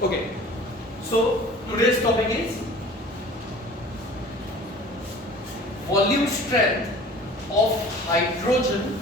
Okay, so today's topic is volume strength of hydrogen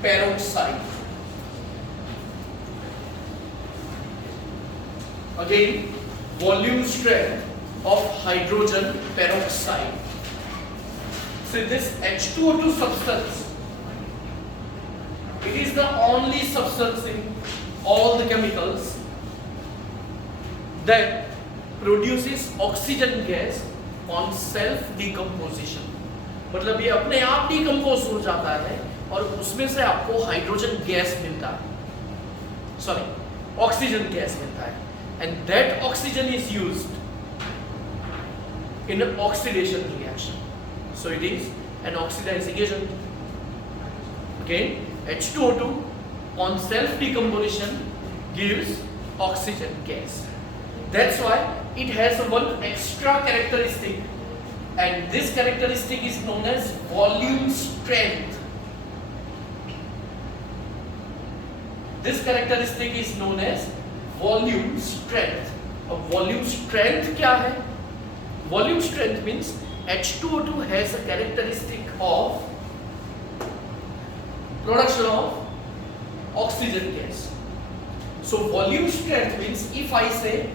peroxide. Again, volume strength of hydrogen peroxide. So this H2O2 substance, it is the only substance in all the chemicals that produces oxygen gas on self decomposition. मतलब ये अपने आप डिकम्पोज हो जाता है और उसमें से आपको हाइड्रोजन गैस मिलता है, सॉरी ऑक्सीजन गैस मिलता है, and that oxygen is used in an oxidation reaction. So it is an oxidizing agent. Again, H2O2 on self decomposition gives oxygen gas. That's why it has one extra characteristic, and this characteristic is known as volume strength. This characteristic is known as volume strength. अब volume strength क्या है? Volume strength means H2O2 has a characteristic of production of oxygen gas. So volume strength means if I say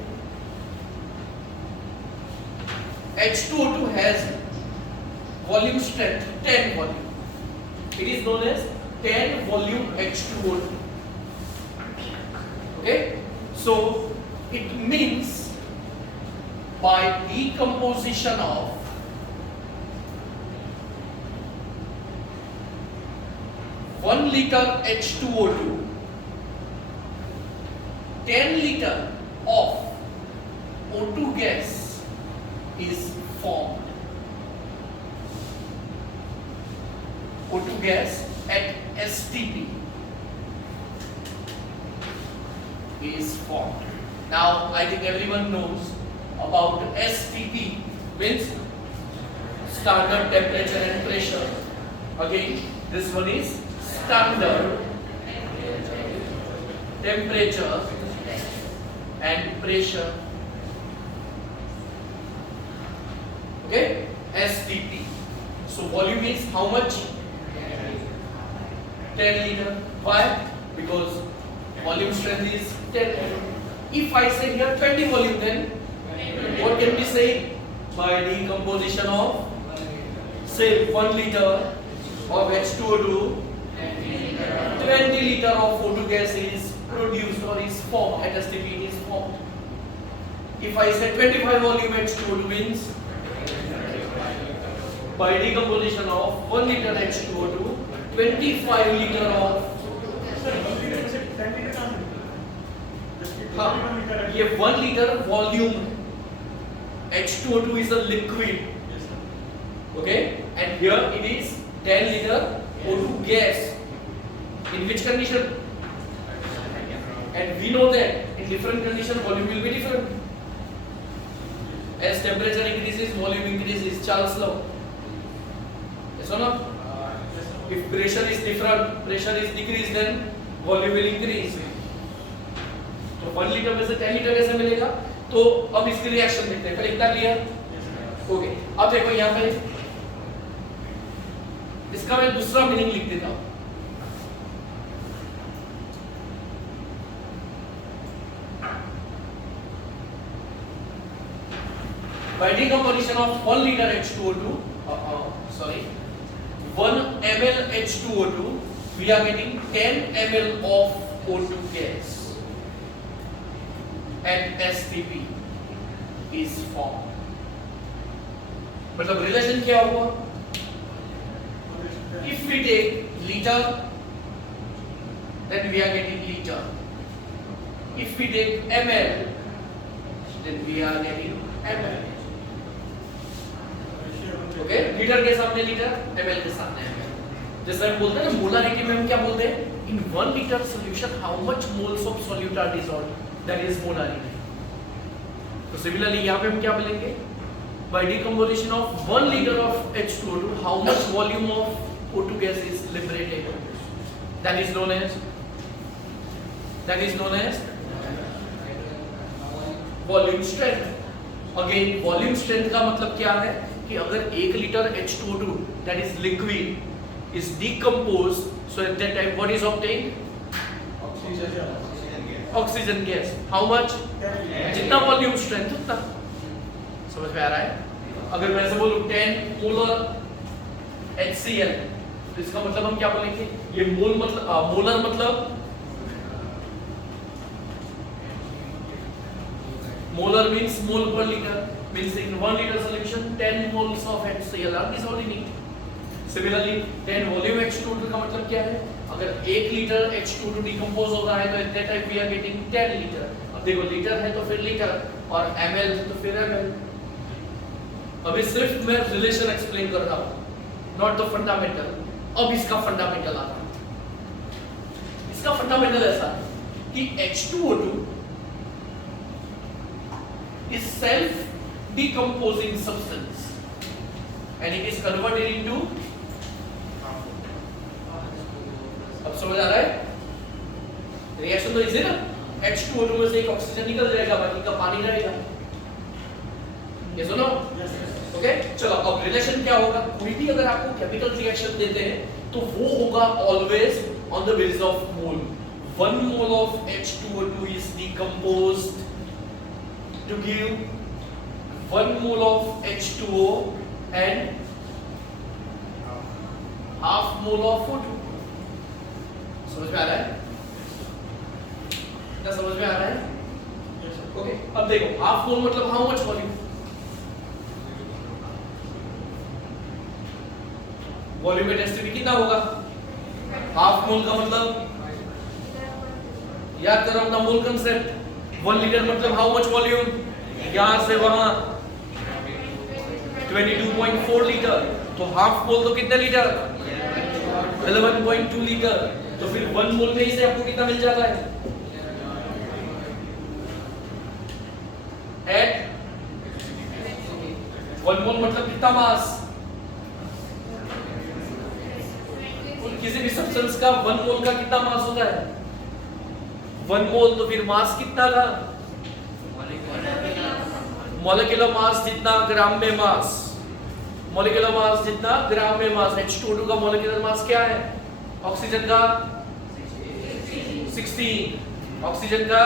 H2O2 has volume strength 10 volume, it is known as 10 volume H2O2. Okay, so it means by decomposition of one liter H2O2, 10 liter of O2 gas is formed. O2 gas at STP is formed. Now I think everyone knows about STP, means standard temperature and pressure. Again, this one is standard temperature and pressure. Okay, STP. So volume is how much? 10 liter. Why? Because volume strength is 10. If I say here 20 volume, then what can we say? By decomposition of, say, 1 liter of H2O2, 20 liter of O2 gas is produced or is formed at STP. It is formed. If I say 25 volume H2O2 means by decomposition of 1 liter H2O2, 25 liter of ये 1 liter volume H2O2 is a liquid, okay, and here it is 10 liter O2 gas. In which condition? And we know that in different condition volume will be different. As temperature increases, volume increases. Charles' law. Yes or no? If pressure is different, pressure is decreased, then volume will increase. तो 1 लीटर में से 10 लीटर कैसे मिलेगा? तो अब इसकी रिएक्शन देखते हैं. पहले इतना क्लियर? ओके. अब देखो यहाँ पे इसका मैं दूसरा मीनिंग लिख देता हूँ. By decomposition of 1 liter H2O2, 1 ml H2O2, we are getting 10 ml of O2 gas and STP is formed. मतलब रिलेशन क्या हुआ? If we take liter, then we are getting liter. If we take ml, then we are getting ml. Okay? Litre के सामने litre, ml के सामने ml. जैसे हम बोलते हैं ना मोलारिटी में हम क्या बोलते हैं? In 1 liter solution, how much moles of solute are dissolved? That is molarity. तो similarly यहाँ पे हम क्या मिलेंगे? By decomposition of 1 liter of H2O2, how much volume of O2 gas is liberated? That is known as volume strength. Again volume strength का मतलब क्या है कि अगर 1 litre H2O2 that is liquid is decomposed, so at that time what is obtained? Oxygen gas. How much? जितना volume strength उतना। समझ में आ रहा है? अगर मैं ऐसे बोलूं 10 मोलर HCl, तो इसका मतलब हम क्या बोलेंगे? ये मोल मतलब मोलर मतलब molar means mole per liter, means in 1 liter solution 10 moles of HCl are dissolved. Similarly 10 volume H2O2 का मतलब क्या है? अगर 1 लीटर H2O2 डिकम्पोज हो रहा है तो at that time we are getting 10 litre. अब देखो लीटर है तो फिर लीटर और ml है तो फिर ml। अभी सिर्फ मैं रिलेशन एक्सप्लेन कर रहा हूँ, नॉट द फंडामेंटल। अब इसका फंडामेंटल आ रहा है। इसका फंडामेंटल ऐसा है कि H2O2 is self-decomposing substance and it is converted into, अब समझ आ रहा है? रिएक्शन तो इजी ना, H2O2 में से एक ऑक्सीजन निकल जाएगा, बाकी का पानी रहेगा। ये सुनो, ओके? चलो अब रिलेशन क्या होगा? कोई भी अगर आपको केमिकल रिएक्शन देते हैं तो वो होगा always on the basis of mole. 1 mole of H2O2 is decomposed to give 1 mole of H2O and half mole of O2। समझ में आ रहा है? क्या समझ में आ रहा है? ओके, अब देखो हाफ मोल मतलब हाउ मच वॉल्यूम? वॉल्यूम में डेंसिटी कितना होगा? हाफ मोल का मतलब याद करो अपना मोल कंसेप्ट। 1 लीटर मतलब हाउ मच वॉल्यूम? यहां से वहां 22.4 लीटर, तो हाफ मोल तो कितने लीटर? 11.2 लीटर। तो फिर 1 मोल में से आपको कितना मिल जाता है? एट 1 मोल मतलब कितना मास? किसी भी सब्सटेंस का 1 मोल का कितना मास होता है? 1 मोल तो फिर मास कितना था? मॉलिक्यूलर मास जितना ग्राम में मास, मॉलिक्यूलर मास जितना ग्राम में मास। H2O2 का मॉलिक्यूलर मास क्या है? ऑक्सीजन का 16, ऑक्सीजन का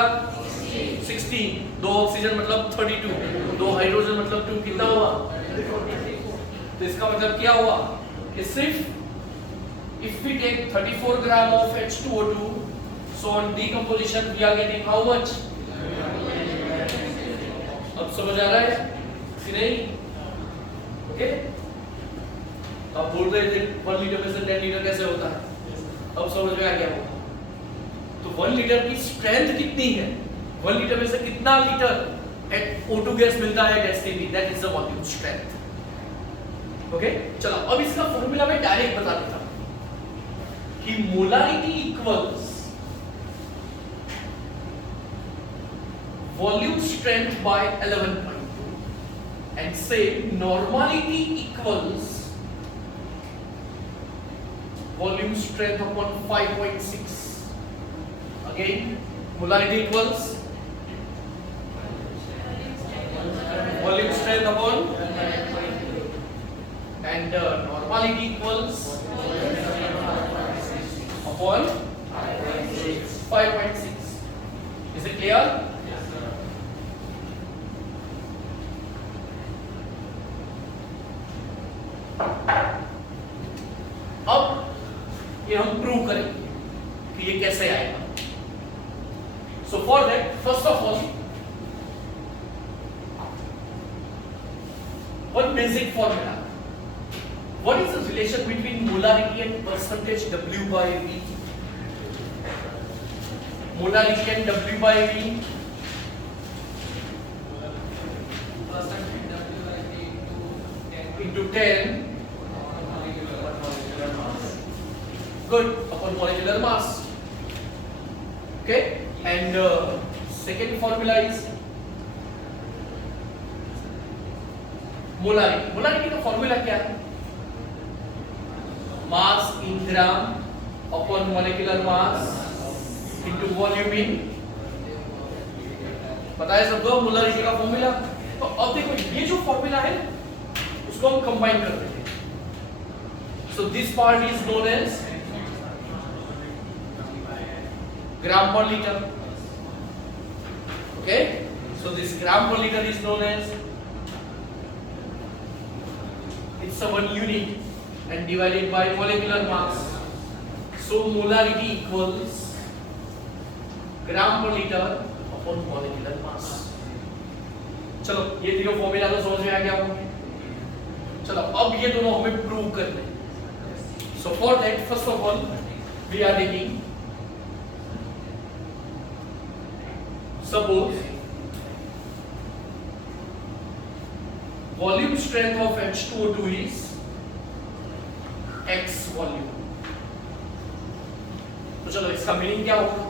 16, 2 ऑक्सीजन मतलब 32, 2 हाइड्रोजन मतलब 2, कितना हुआ? तो इसका मतलब क्या हुआ कि सिर्फ if we take 34 gram of H2O2, so on decomposition we are getting how much? अब समझ आ रहा है कि नहीं? ओके, अब बोल रहे थे 1 लीटर में से 10 लीटर कैसे होता है? अब समझ में आ गया होगा। तो 1 लीटर की स्ट्रेंथ कितनी है? 1 लीटर में से कितना लीटर O2 गैस मिलता है STP, that is the volume strength. Okay, चलो अब इसका फॉर्मूला मैं डायरेक्ट बता देता हूं कि molarity equals volume strength by 11.2 and से normality equals volume strength upon 5.6। Again molarity equals volume strength upon and normality equals upon 5.6. Is it clear? Yes, sir. अब ये हम प्रूव करेंगे कि ये कैसे आएगा। So for that, first of all, one basic formula. What is the relation between molarity and percentage W by V? Molarity and W by V. Percentage W by V into 10 good upon molecular mass. Okay, and second formula is molarity. Molarity का formula क्या है? Mass in gram upon molecular mass into volume in पता है सबको मोलारिटी का फॉर्मूला? तो अब देखो ये जो फॉर्मूला है उसको हम कंबाइन कर देते हैं। So this part is known as gram per litre. Okay, so this gram per litre is known as, it's a one unit and divided by molecular mass. So molarity equals gram per liter upon molecular mass. चलो ये तीनों फॉर्मूला तो समझ में आ गया होगा। चलो अब ये दोनों हमें प्रूव करने हैं। So for that first of all we are taking, suppose volume strength of H2O2 is X volume। तो चलो इसका मीनिंग क्या होगा?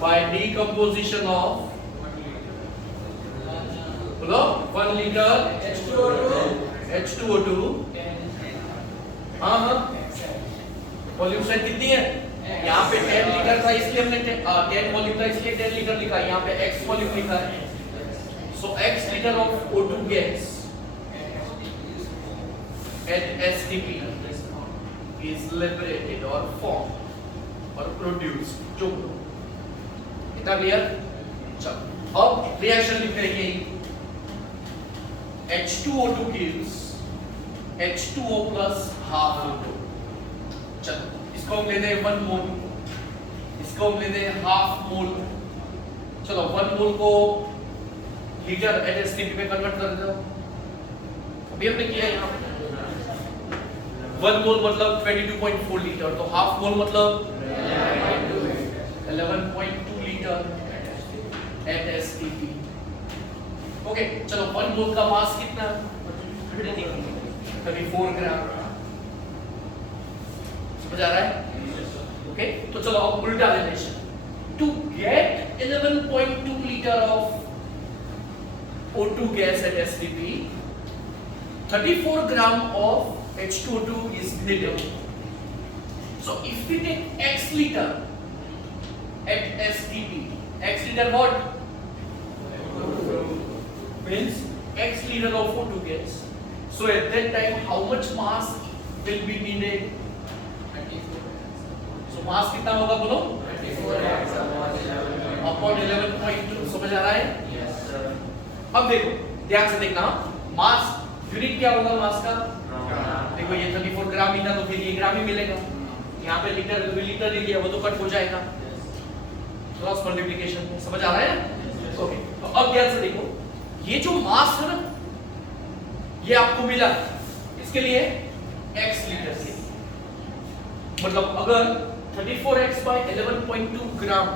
By decomposition of, बोलो 1 liter H2O2, हाँ वॉल्यूम स्ट्रेंथ कितनी है? यहाँ पे 10 लीटर था इसलिए हमने 10 वॉल्यूम था इसलिए 10 लीटर लिखा, यहाँ पे X वॉल्यूम लिखा है। सो X litre of O2 gas at STP is liberated or formed or produced। जो इतना क्लियर? चलो अब रिएक्शन लिखते हैं यही, H2O2 gives H2O plus half O2। चलो इसको हम लेते हैं 1 मोल, इसको हम लेते हैं हाफ मोल। चलो 1 मोल को लीटर एट एसटीपी में कन्वर्ट कर दो। अभी हमने किया यहाँ पे 1 मोल मतलब 22.4 लीटर, तो हाफ मोल मतलब 11.2 लीटर एट एसटीपी। ओके, चलो 1 मोल का मास कितना? 34 ग्राम। समझ आ रहा है? ओके, तो चलो अब उल्टा relation. To get 11.2 litre of O2 gas at STP, 34 gram of H2O2 is needed. So if we take X liter at STP, X liter what? Means X liter of O2 gas. So at that time how much mass will be needed? So mass कितना होगा बोलो? 34 upon 11.2। समझ आ रहा है? Yes sir। अब देखो ध्यान से देखना, मास यूनिट क्या होगा मास का? देखो ये 34 ग्राम ही था तो फिर ये ग्राम ही मिलेगा। यहाँ पे लीटर लीटर ही लिया वो तो कट हो जाएगा क्रॉस मल्टीप्लिकेशन में। समझ आ रहा है? ओके, तो अब ध्यान से देखो ये जो मास है ना ये आपको मिला इसके लिए x लीटर से, मतलब अगर 34x by 11.2 ग्राम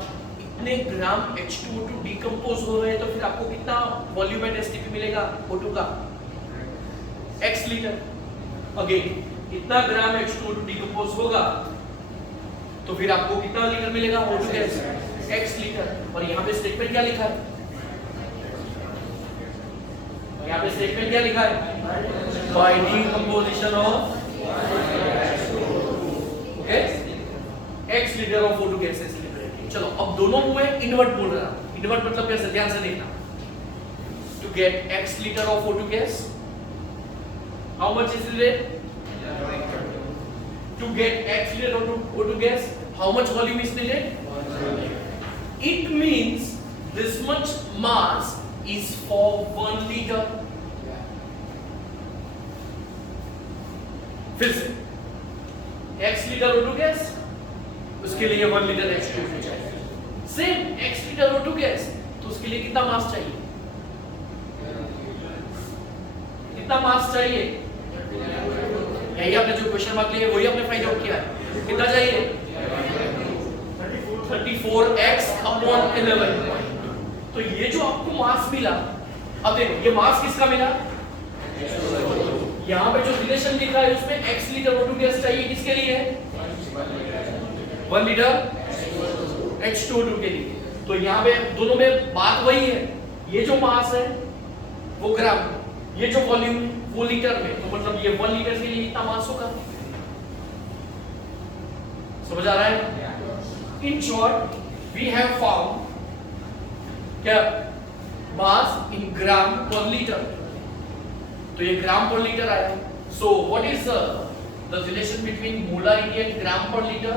इतने ग्राम H2O2 डिकम्पोज हो रहे हैं तो फिर आपको कितना वॉल्यूम एट एसटीपी मिलेगा O2 का? x litre. अगेन इतना ग्राम H2O2 डिकम्पोज होगा तो फिर आपको कितना लीटर मिलेगा O2 गैस? x litre. और यहाँ पे स्टेटमेंट क्या लिखा है? यहाँ पे स्टेटमेंट क्या लिखा है? By decomposition of okay x litre of O2 gas is liberated। चलो अब दोनों में इन्वर्ट बोल रहा हूं। इन्वर्ट मतलब कैसे? ध्यान से देखना। To get x litre of O2 gas how much is needed? To get x liter of O2 gas, how much volume is needed? It means this much mass is for 1 liter. फिर से x लीटर O2 गैस उसके लिए 1 litre H2O2 चाहिए। Same x litre O2 gas तो उसके लिए कितना मास चाहिए? कितना मास चाहिए? यही आपने जो क्वेश्चन मार्क लिए वही आपने फाइंड आउट किया है। कितना चाहिए? 34x upon 11। तो ये जो आपको मास मिला, अब देखो ये मास किसका मिला? यहाँ पे जो रिलेशन लिखा है उसमें x लीटर O2 गैस चाहिए किसके लिए? 1 लीटर H2O2 के लिए। तो यहाँ पे दोनों में बात वही है, ये जो मास है वो ग्राम, ये जो वॉल्यूम वो लीटर में, तो मतलब ये 1 लीटर के लिए इतना मास होगा। समझ आ रहा है? In short, we have found क्या mass in gram per liter. तो ये ग्राम पर लीटर आया. So what is the relation between molarity and gram per liter?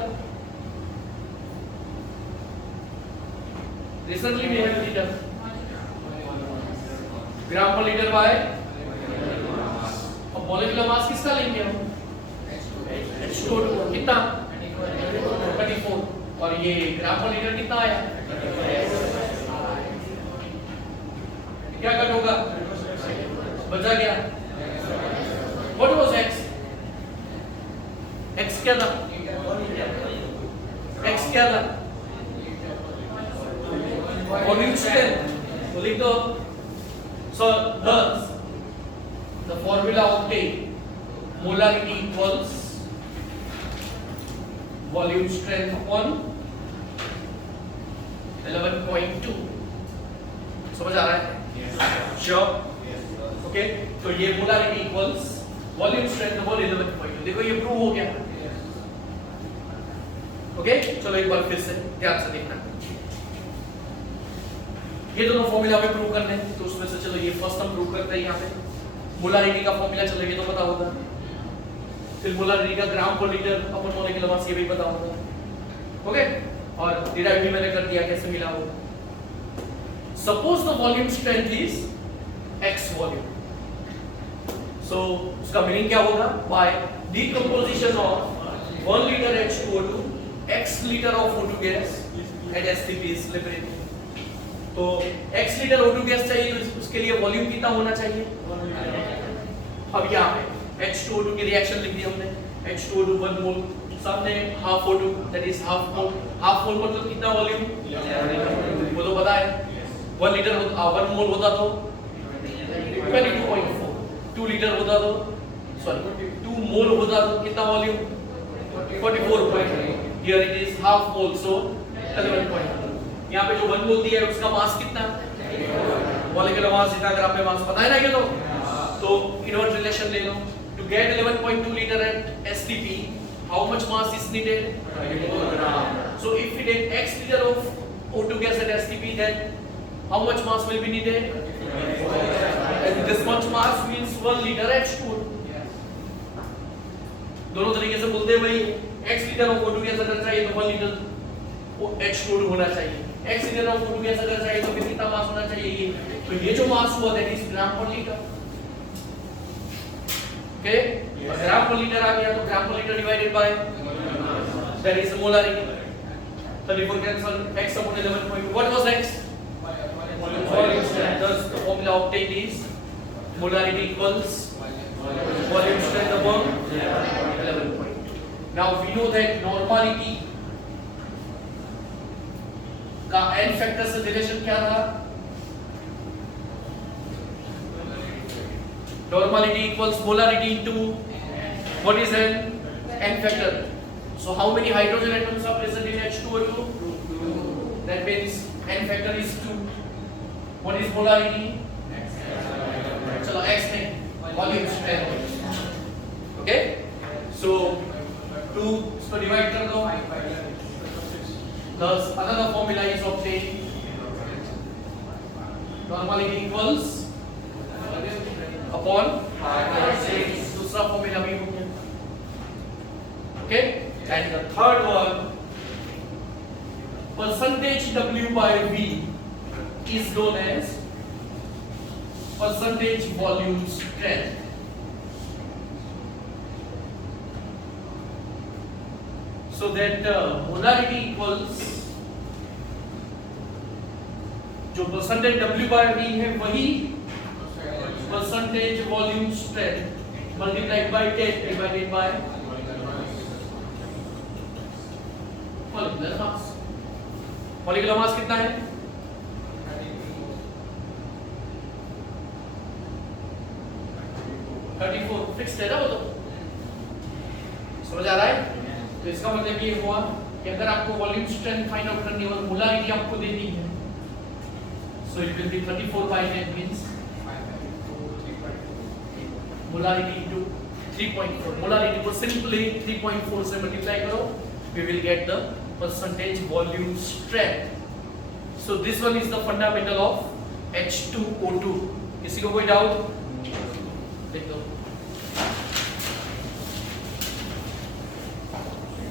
Recently we have liter. Gram per litre by अब molecular mass किसका लेंगे हम? H2O कितना? 34. और ये ग्राम पर लीटर कितना आया? क्या कट होगा? बचा क्या? What was X? X क्या था? X क्या था? Volume strength. तो लिख दो. So thus the formula obtained, molarity equals volume strength upon 11.2. समझ आ रहा है? Sure. ओके, तो ये molarity equals volume strength upon 11.2. देखो ये प्रूव हो गया. ओके, चलो एक बार फिर से ध्यान से देखना. ये दोनों फॉर्मूला हमें प्रूव करने हैं, तो उसमें से चलो ये फर्स्ट हम प्रूव करते हैं. यहाँ पे मोलारिटी का फॉर्मूला चलेगा तो पता होगा. फिर मोलारिटी का ग्राम per litre upon molecular mass ये भी पता होगा. ओके, और डिराइव भी मैंने कर दिया कैसे मिला वो. Suppose the volume strength is X volume. So उसका मीनिंग क्या होगा? By decomposition of 1 liter H2O2 X liter of O2 gas at STP is liberated. तो X liter O2 gas चाहिए तो उसके लिए वॉल्यूम कितना होना चाहिए? अब यहाँ पे H2O2 की रिएक्शन लिख दी हमने. H2O2 1 मोल, सामने half O2 that is half mole. half mole मतलब कितना वॉल्यूम? वो तो पता है. 1 लीटर 1 मोल होता तो 22.4. 2 लीटर होता तो सॉरी 2 मोल होता तो कितना volume? 44.8. Here it is half mole, so 11.2. यहाँ पे जो 1 मोल दिया है उसका मास कितना? मॉलिक्यूलर मास जितना ग्राम में मास पता है ना ये तो इनवर्स रिलेशन ले लो. To get 11.2 litre at STP, how much mass is needed? 24 gram. So if we take X liter of O2 gas at STP, then how much mass will be needed? And this much mass means 1 liter H2O2. दोनों तरीके से बोलते हैं भाई. X liter of O2 gas अगर चाहिए तो 1 liter H2O2 होना चाहिए. X liter of O2 gas अगर चाहिए तो फिर कितना मास होना चाहिए? ये तो ये जो मास हुआ that is gram per litre. Okay, gram per litre आ गया तो ग्राम per litre divided by that is molarity. 34 cancel. X upon 11.2. What was X? Volume strength. Thus the formula obtained is molarity equals volume strength upon 11.2. Now we know that normality का n factor से रिलेशन क्या था? Normality equals molarity into what is n factor. So how many hydrogen atoms are present in H2O2? 2. That means n factor is 2. What is molarity? चलो x है volume strength. Okay, सो 2 इसको डिवाइड कर दो. Thus another formula is obtained. Normality equals upon 6. दूसरा फॉर्मूला भी हो गया. Okay, and the third one, percentage W by V is known as percentage volume strength. So that molarity equals जो percentage W by V है वही percentage volume strength multiplied by 10 divided by molecular mass. molecular mass कितना है? 34. फिक्स्ड है ना वो तो. समझ आ रहा है? तो इसका मतलब ये हुआ कि अगर आपको वॉल्यूम स्ट्रेंथ फाइंड आउट करनी हो, मोलारिटी आपको देनी है, सो इट विल बी 34 by 10 means molarity into 3.4. molarity को सिंपली 3.4 से मल्टीप्लाई करो, we will get the percentage volume strength. So this one is the fundamental of H2O2. किसी को कोई डाउट? लिख दो.